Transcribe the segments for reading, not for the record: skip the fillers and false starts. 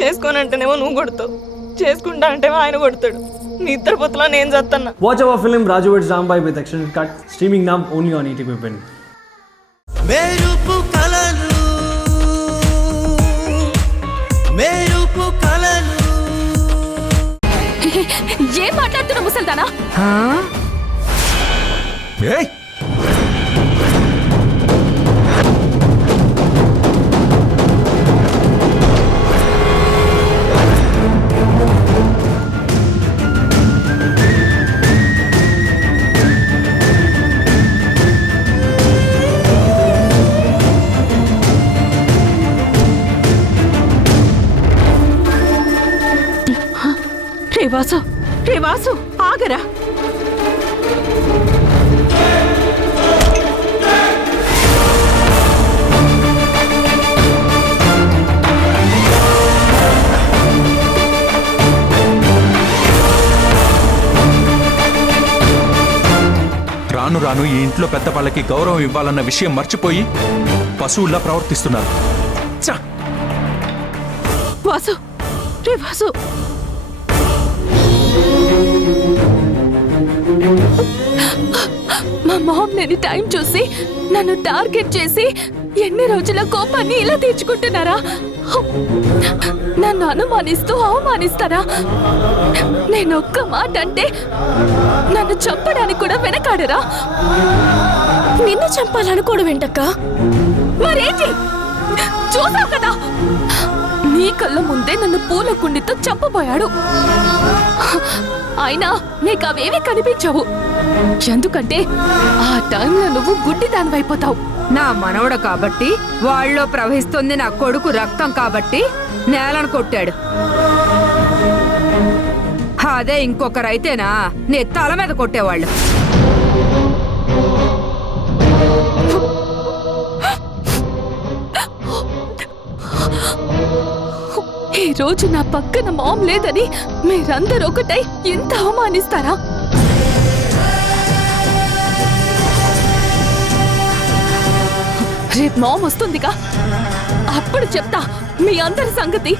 చేసుకోనంటేనేమో నువ్వు కొడతావు, చేసుకుంటా అంటేమో ఆయన కొడతాడు. నీ ఇద్దరు పొత్తులో నేను చేస్తున్నా. Watch our film Raju vs. Rambai with extended cut, streaming now only on ETV Win. ఏం మాట్లాడుతున్నా ముసల్దానా? రే వాసు ఆగరా. రాను రాను ఈ ఇంట్లో పెద్దవాళ్ళకి గౌరవం ఇవ్వాలన్న విషయం మర్చిపోయి పశువుల్లా ప్రవర్తిస్తున్నారు. వాసు, రే వాసు, మా మామ్ నేను టైం చూసి నన్ను టార్గెట్ చేసి ఎన్ని రోజుల కోపాన్ని ఇలా తీర్చుకుంటున్నారా? నన్ను అనుమానిస్తూ అవమానిస్తారా? నేను ఒక్క మాట అంటే నన్ను చంపడానికి కూడా వెనకాడరా? నిన్ను చంపాలనుకోవడం ఏంటక్క? మరేంటి చూసావు కదా, నీ కళ్ళ ముందే నన్ను పూల కుండితో చంపబోయాడు. అయినా నీకు అవేవి కనిపించవు, ఎందుకంటే ఆ టైంలో నువ్వు గుడ్డి దానివైపోతావు. నా మనవడు కాబట్టి, వాళ్ళలో ప్రవహిస్తుంది నా కొడుకు రక్తం కాబట్టి నేలను కొట్టాడు. అదే ఇంకొకరైతేనా నీ తల మీద కొట్టేవాళ్ళు. ఈ రోజు నా పక్కన మామ్ లేదని మీరందరూ ఒకటై ఎంత అవమానిస్తారా? రేపు మామ్ వస్తుందిగా, అప్పుడు చెప్తా మీ అందరి సంగతి.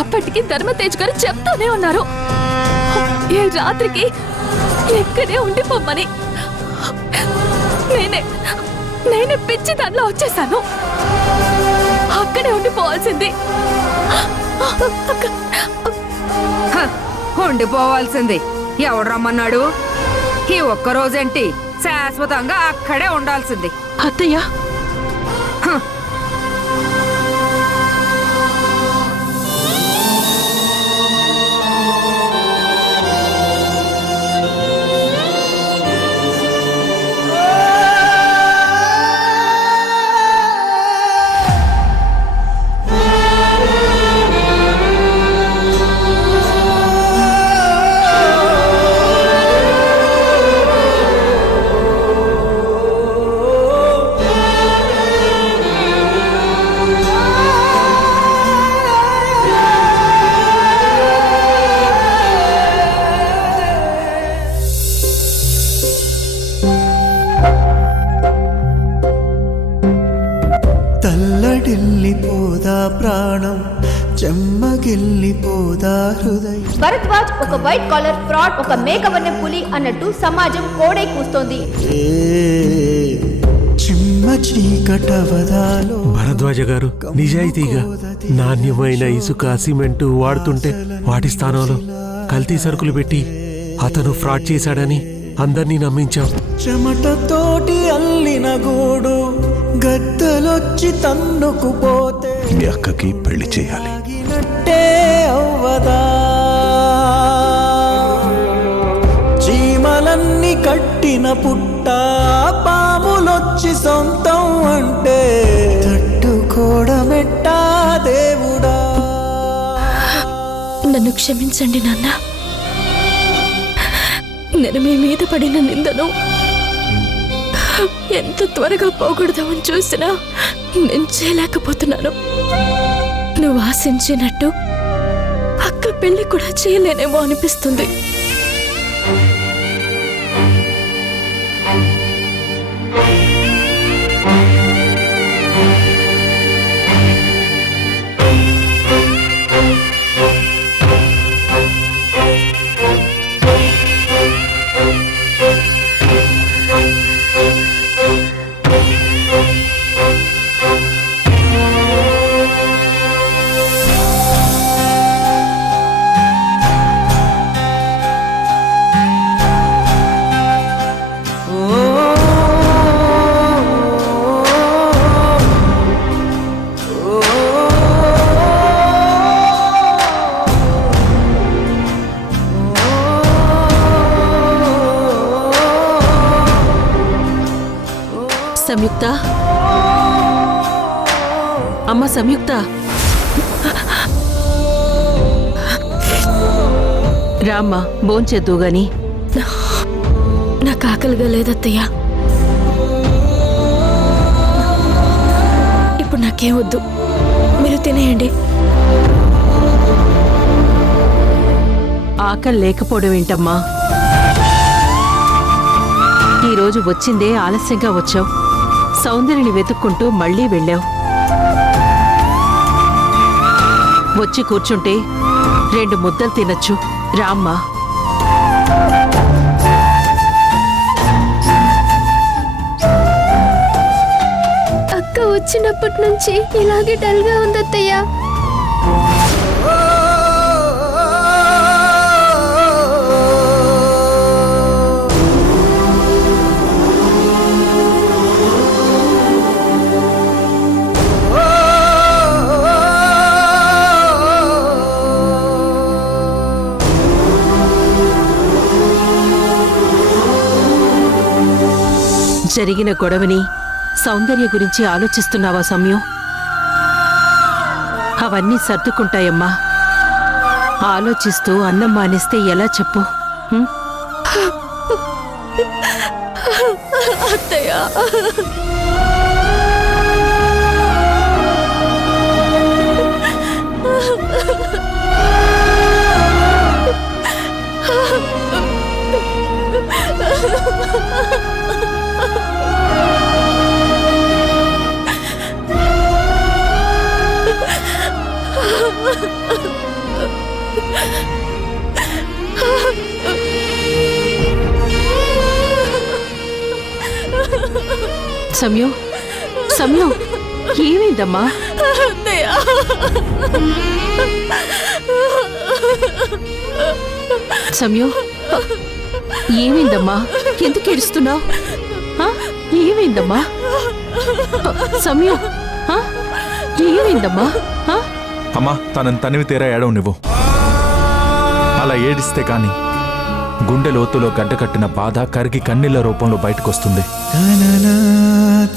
అప్పటికి ధర్మతేజ్ గారు చెప్తూనే ఉన్నారు ఈ రాత్రికి ఎక్కడే ఉండిపోమ్మని. నేనే పిచ్చి దానిలో వచ్చేసాను. అక్కడే ఉండిపోవాల్సింది. ఉండిపోవాల్సింది ఎవడు రమ్మన్నాడు? ఈ ఒక్కరోజేంటి, శాశ్వతంగా అక్కడే ఉండాల్సింది. అత్తయ్య, తల్లడిల్లిపోదా ప్రాణం, చెమ్మగిల్లిపోదా హృదయం. భరద్వాజ్ ఒక వైట్ కాలర్ ఫ్రాడ్, ఒక మేకవన్నె పులి అన్నట్టు సమాజం కోడై కూస్తోంది. చిమ్మ చీకటవదాలో భరద్వాజ గారు నిజాయితీగా నాణ్యమైన ఇసుక, సిమెంటు వాడుతుంటే వాటి స్థానంలో కల్తీ సరుకులు పెట్టి అతను ఫ్రాడ్ చేశాడని అందరినీ నమ్మించాం. చెమటతోటి అల్లిన గూడు గద్దలొచ్చి తన్నుకుపోతే మీ అక్కకి పెళ్లి చేయాలి. అవ్వదా? చీమలన్నీ కట్టిన పుట్ట పాములొచ్చి సొంతం అంటే తట్టుకోవడమెట్టా దేవుడా? నన్ను క్షమించండి నాన్న. నేను మీ మీద పడిన నిందను ఎంత త్వరగా పోగొడదామని చూసినా నేను చేయలేకపోతున్నాను. నువ్వు ఆశించినట్టు అక్క పెళ్లి కూడా చేయలేనేమో అనిపిస్తుంది. సంయుక్త, అమ్మ సంయుక్త, రామ్మా భోంచేద్దు గాని. నాకు ఆకలిగా లేదత్తయ్య. ఇప్పుడు నాకేం వద్దు, మీరు తినేయండి. ఆకలి లేకపోవడం ఏంటమ్మా? ఈరోజు వచ్చిందే ఆలస్యంగా వచ్చావు. సౌందర్యని వెతుక్కుంటూ మళ్ళీ వెళ్ళావు. వచ్చి కూర్చుంటే 2 ముద్దలు తినచ్చు. రామ్మా. అక్క వచ్చినప్పటి నుంచి ఇలాగే డల్గా ఉందత్తయ్య. జరిగిన గొడవని, సౌందర్య గురించి ఆలోచిస్తున్నావా సమయం? అవన్నీ సర్దుకుంటాయమ్మా. ఆలోచిస్తూ అన్నం మానేస్తే ఎలా చెప్పు? అత్తయ్య, సమయం, సమయం, ఏమైందమ్మా? సమయం, ఏమైందమ్మా? ఎందుకు ఏడుస్తున్నావు? ఏమైందమ్మా? సమయం, ఏమైందమ్మా? అమ్మా, తనని తనివి తీరా ఏడవు నువ్వు. అలా ఏడిస్తే కాని గుండె లోతులో గడ్డకట్టిన బాధ కరిగి కన్నీళ్ల రూపంలో బయటకొస్తుంది. తననా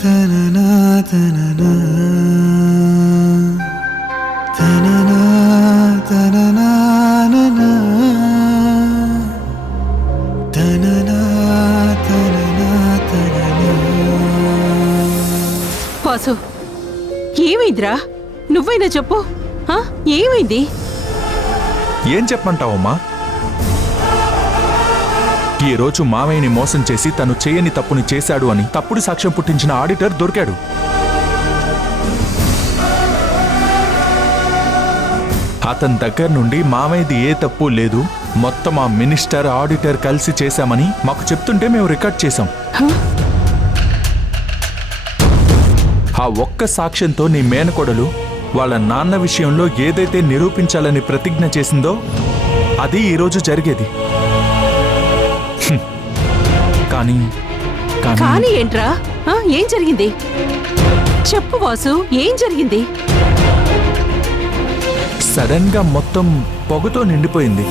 తననా తననా తననా తననా తననా తననా తననా. వాసు, ఏమైందిరా? నువ్వైనా చెప్పు. ఏమైంది? ఏం చెప్పమంటావమ్మా? ఈ రోజు మామయ్యని మోసం చేసి తను చేయని తప్పుని చేశాడు అని తప్పుడు సాక్ష్యం పుట్టించిన ఆడిటర్ దొరికాడు. అతని దగ్గర నుండి మామయ్యది ఏ తప్పు లేదు, మొత్తం ఆ మినిస్టర్ ఆడిటర్ కలిసి చేశామని మాకు చెప్తుంటే మేము రికార్డ్ చేశాం. ఆ ఒక్క సాక్ష్యంతో నీ మేనకోడలు వాళ్ళ నాన్న విషయంలో ఏదైతే నిరూపించాలని ప్రతిజ్ఞ చేసిందో అది ఈరోజు జరిగేది. కానీ కానీ ఏంట్రా? ఏం జరిగింది? చెప్పు వాసు, ఏం జరిగింది? సడన్ గా మొత్తం పొగతో నిండిపోయింది.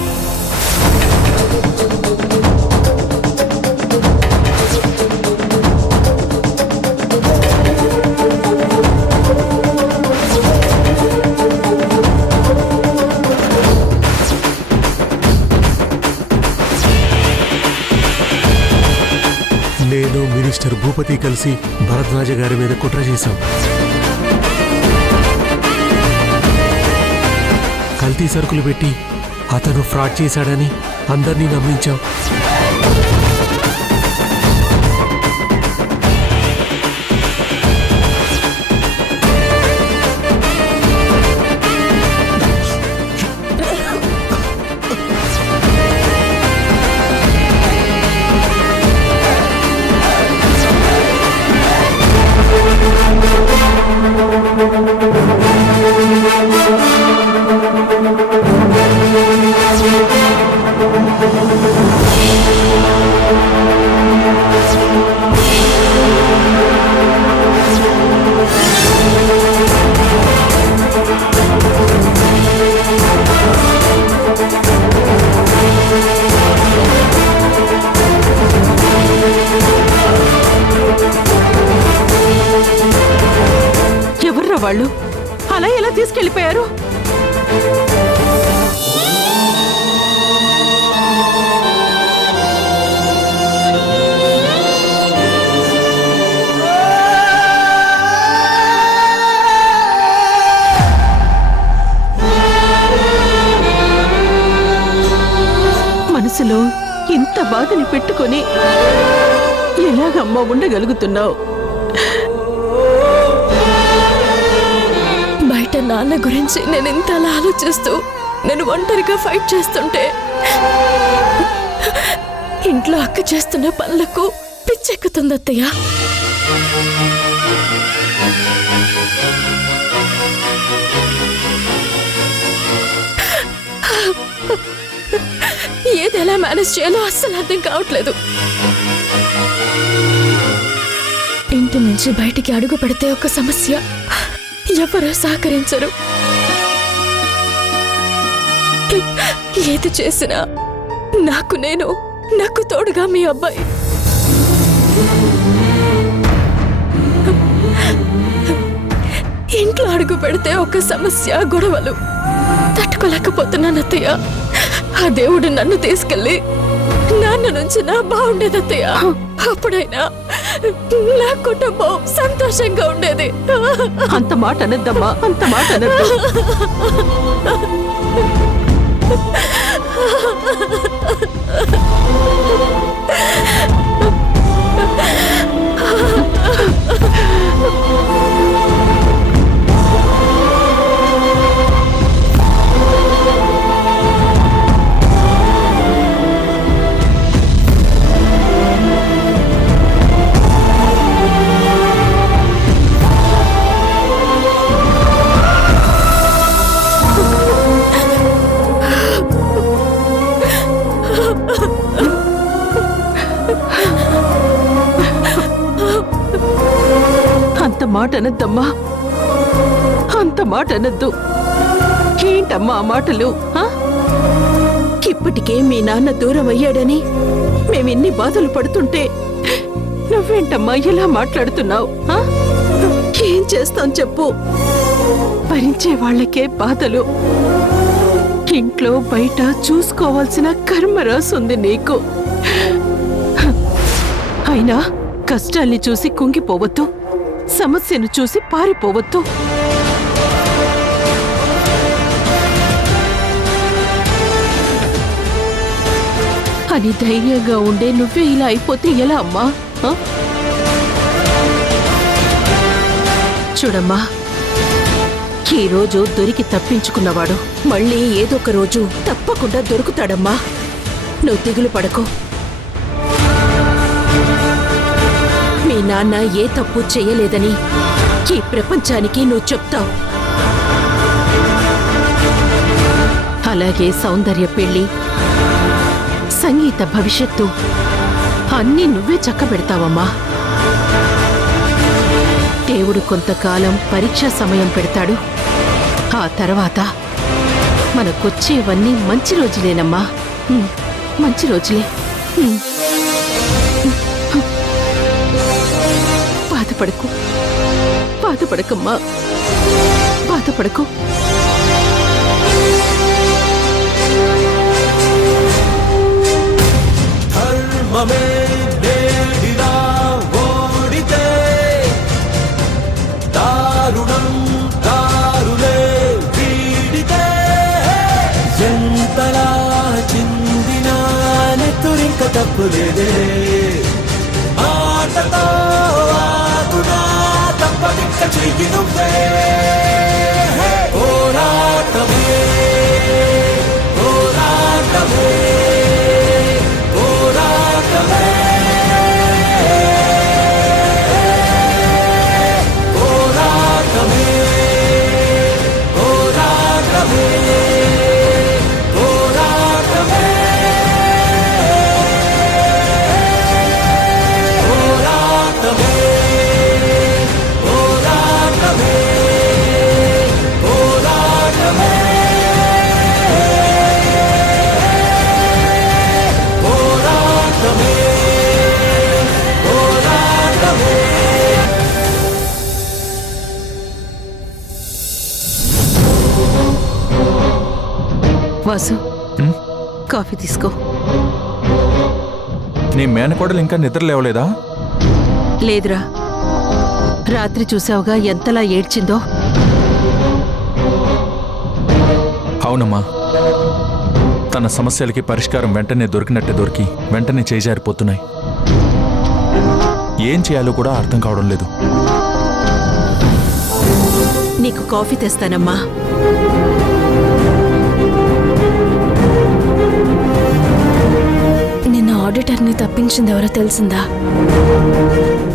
నేను మినిస్టర్ భూపతి కలిసి భరద్వాజ గారి మీద కుట్ర చేశాం. కల్తీ సరుకులు పెట్టి అతను ఫ్రాడ్ చేశాడని అందరినీ నమ్మించాం. వాళ్ళు అలా ఎలా తీసుకెళ్లిపోయారు? మనసులో ఇంత బాధని పెట్టుకొని ఎలాగమ్మా ఉండగలుగుతున్నావు? బయట నాన్న గురించి నేను ఇంత అలా ఆలోచిస్తూ నేను ఒంటరిగా ఫైట్ చేస్తుంటే ఇంట్లో అక్క చేస్తున్న పనులకు పిచ్చెక్కుతుంది అత్తయ్య. ఏది ఎలా మేనేజ్ చేయాలో అస్సలు అర్థం కావట్లేదు. ఇంటి నుంచి బయటికి అడుగు పెడితే ఒక సమస్య, ఎవరూ సహకరించరు. ఏది చేసినా నాకు తోడుగా మీ అబ్బాయి. ఇంట్లో అడుగు పెడితే ఒక సమస్య, గొడవలు తట్టుకోలేకపోతున్నాను అత్తయ్య. ఆ దేవుడు నన్ను తీసుకెళ్ళి నాన్న నుంచి నా బాగుండేది అత్తయ్య. అప్పుడైనా నా కుటుంబం సంతోషంగా ఉండేది. అంత మాట అనద్దమ్మా, అంత మాట అనద్దు. అంత మాట అనద్దమ్మా, అంత మాట అనద్దు. ఏంటమ్మా ఆ మాటలు? ఇప్పటికే మీ నాన్న దూరం అయ్యాడని మేమెన్ని బాధలు పడుతుంటే నువ్వేంటమ్మా ఇలా మాట్లాడుతున్నావు? ఏం చేస్తాం చెప్పు? భరించే వాళ్ళకే బాధలు. ఇంట్లో బయట చూసుకోవాల్సిన కర్మ రాసుంది నీకు. అయినా కష్టాల్ని చూసి కుంగిపోవద్దు, సమస్యను చూసి పారిపోవద్దు. అని ధైర్యంగా ఉండే నువ్వే ఇలా అయిపోతే ఎలా అమ్మా? చూడమ్మా, ఈ రోజు దొరికి తప్పించుకున్నవాడు మళ్ళీ ఏదో ఒక రోజు తప్పకుండా దొరుకుతాడమ్మా. నువ్వు దిగులు పడకు. మీ నాన్న ఏ తప్పు చెయ్యలేదని ఈ ప్రపంచానికి నువ్వు చెప్తావు. అలాగే సౌందర్య పెళ్లి, సంగీత భవిష్యత్తు అన్నీ నువ్వే చక్కబెడతావమ్మా. దేవుడు కొంతకాలం పరీక్షా సమయం పెడతాడు. ఆ తర్వాత మనకొచ్చేవన్నీ మంచి రోజులేనమ్మా, మంచి రోజులే. బాధపడకు, బాధపడకమ్మా, బాధపడకు. ధర్మమే నేడిలా ఓడితే దారుణం దారులే వీడితే ఎంతలా చిందినా నెత్తురింక తప్పులేదే. మాటతో ఆగునా తప్పనింక చెయ్యి నువ్వే. పోరాటమే పోరాటమే పోరాటమే పోరాటమే పోరాటమే పోరాటమే పోరాటమే పోరాటమే పోరాటమే వాసు ఉమ్, కాఫీ తీసుకో. నీ మేనకోడలు ఇంకా నిద్ర లేవలేదా? లేదురా, రాత్రి చూసావుగా ఎంతలా ఏడ్చిందో. అవునమ్మా, తన సమస్యలకి పరిష్కారం వెంటనే దొరికినట్టే దొరికి వెంటనే చేజారిపోతున్నాయి. ఏం చేయాలో కూడా అర్థం కావడం లేదు. నీకు కాఫీ తెస్తానమ్మా. నిన్న ఆడిటర్ని తప్పించింది ఎవరో తెలిసిందా?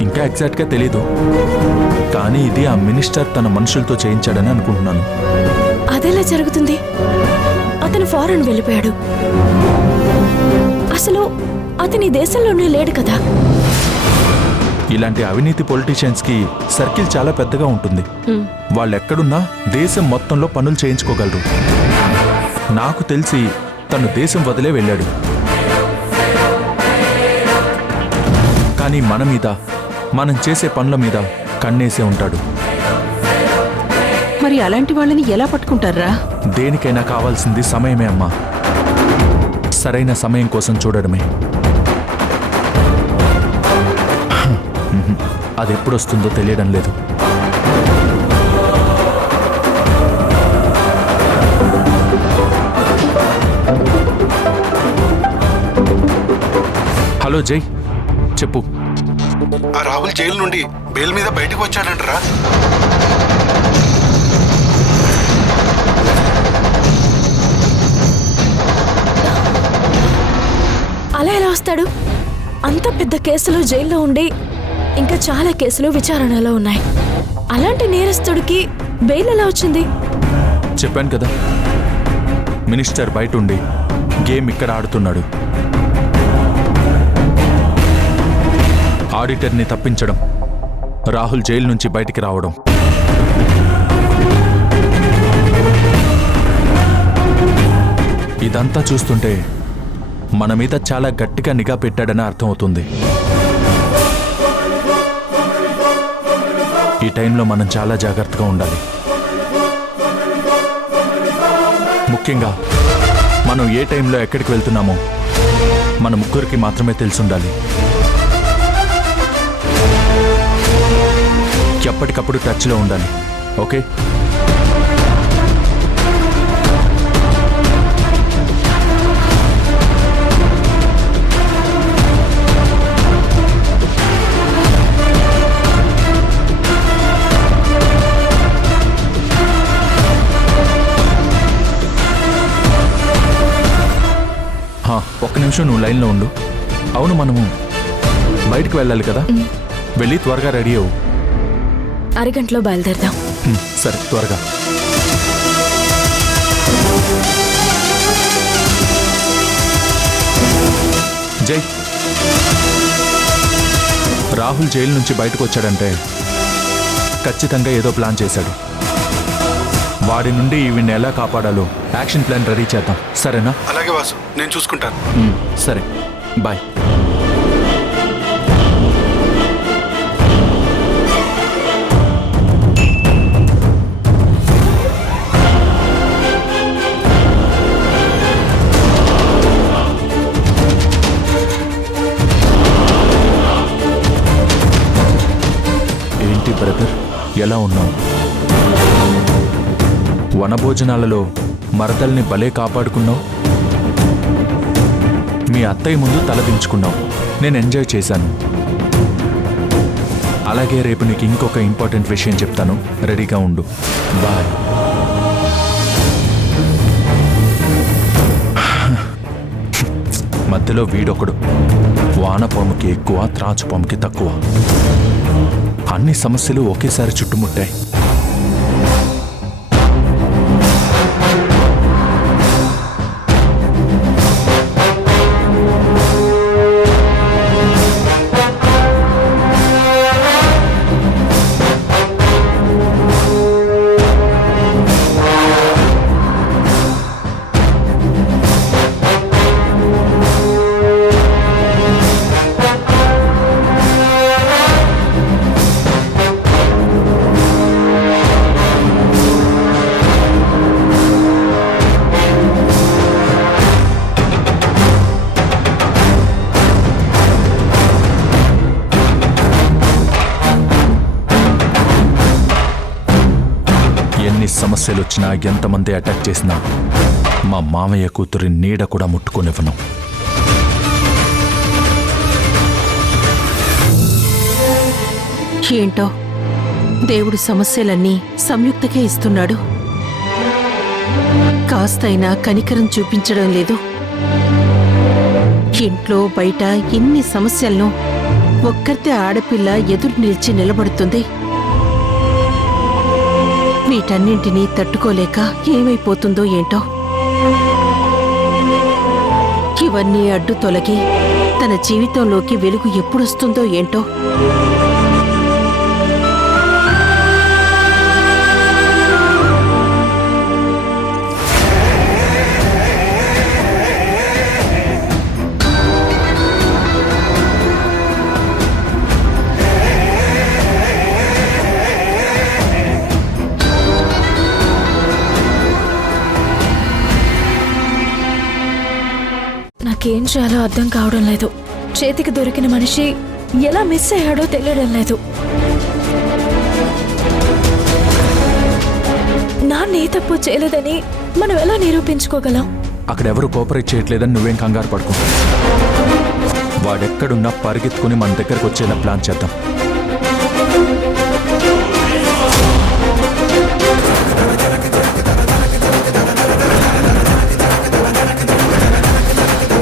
ఇంకా ఎగ్జాక్ట్గా తెలీదు, కానీ ఇది ఆ మినిస్టర్ తన మనుషులతో చేయించాడని అనుకుంటున్నాను. అదెలా జరుగుతుంది? అతను ఫారెన్ వెళ్ళిపోయాడు. అసలు అతని దేశంలోనే లేడు కదా. ఇలాంటి అవినీతి పొలిటీషియన్స్కి సర్కిల్ చాలా పెద్దగా ఉంటుంది. వాళ్ళు ఎక్కడున్నా దేశం మొత్తంలో పనులు చేయించుకోగలరు. నాకు తెలిసి తను దేశం వదిలే వెళ్ళాడు. కానీ మన మీద, మనం చేసే పనుల మీద కన్నేసే ఉంటాడు. మరి అలాంటి వాళ్ళని ఎలా పట్టుకుంటారా? దేనికైనా కావాల్సింది సమయమే అమ్మా. సరైన సమయం కోసం చూడడమే. అది ఎప్పుడొస్తుందో తెలియడం లేదు. హలో జై, చెప్పు. ఆ రాహుల్ జైలు నుండి బెయిల్ మీద బయటకు వచ్చాడంటరా. అలా ఎలా వస్తాడు? అంత పెద్ద కేసులో జైల్లో ఉండి ఇంకా చాలా కేసులు విచారణలో ఉన్నాయి. అలాంటి నేరస్తుడికి బెయిల్ ఎలా వచ్చింది? చెప్పాను కదా, మినిస్టర్ బయట ఉండి గేమ్ ఇక్కడ ఆడుతున్నాడు. ఆడిటర్ని తప్పించడం, రాహుల్ జైలు నుంచి బయటికి రావడం. ఇదంతా చూస్తుంటే మన మీద చాలా గట్టిగా నిఘా పెట్టాడని అర్థమవుతుంది. ఈ టైంలో మనం చాలా జాగ్రత్తగా ఉండాలి. ముఖ్యంగా మనం ఏ టైంలో ఎక్కడికి వెళ్తున్నామో మన ముగ్గురికి మాత్రమే తెలుసుండాలి. ఎప్పటికప్పుడు టచ్లో ఉండాలి. ఓకే? ఒక్క నిమిషం నువ్వు లైన్లో ఉండు. అవును, మనము బయటికి వెళ్ళాలి కదా, వెళ్ళి త్వరగా రెడీ అవ్వు. అరగంటలో బయలుదేరదాం. సరే, త్వరగా. జై, రాహుల్ జైలు నుంచి బయటకు వచ్చాడంటే ఖచ్చితంగా ఏదో ప్లాన్ చేశాడు. వాడి నుండి ఈవిడ్ని ఎలా కాపాడాలో యాక్షన్ ప్లాన్ రెడీ చేద్దాం. సరేనా? అలాగే వాసు, నేను చూసుకుంటాను. సరే, బాయ్. ఏంటి బ్రదర్, ఎలా ఉన్నావు? వనభోజనాలలో మరదల్ని భలే కాపాడుకున్నావు. మీ అత్తయ్య ముందు తలదించుకున్నావు. నేను ఎంజాయ్ చేశాను. అలాగే రేపు నీకు ఇంకొక ఇంపార్టెంట్ విషయం చెప్తాను. రెడీగా ఉండు. బాయ్. మధ్యలో వీడొకడు. వానపాముకి ఎక్కువ, త్రాచుపాముకి తక్కువ. అన్ని సమస్యలు ఒకేసారి చుట్టుముట్టాయి. సమస్యలు వచ్చినా ఎంతమంది అటాక్ చేసినా మా మామయ్య కూతురి నీడ కూడా ముట్టుకోనివ్వను. ఏంటో దేవుడు సమస్యలన్నీ సంయుక్తకే ఇస్తున్నాడు. కాస్తైనా కనికరం చూపించడం లేదు. ఇంట్లో బయట ఎన్ని సమస్యలను ఒక్కరితే ఆడపిల్ల ఎదురు నిలిచి నిలబడుతుంది. వీటన్నింటినీ తట్టుకోలేక ఏమైపోతుందో ఏంటో. ఇవన్నీ అడ్డు తొలగి తన జీవితంలోకి వెలుగు ఎప్పుడొస్తుందో ఏంటో. నాకేం చేయాలో అర్థం కావడం లేదు. చేతికి దొరికిన మనిషి ఎలా మిస్ అయ్యాడో తెలియడం లేదు. నాన్నే తప్పు చేయలేదని మనం ఎలా నిరూపించుకోగలం? అక్కడెవరు కోఆపరేట్ చేయట్లేదని నువ్వేం కంగారు పడుకో. వాడెక్కడున్నా పరిగెత్తుకుని మన దగ్గరకు వచ్చేలా ప్లాన్ చేద్దాం.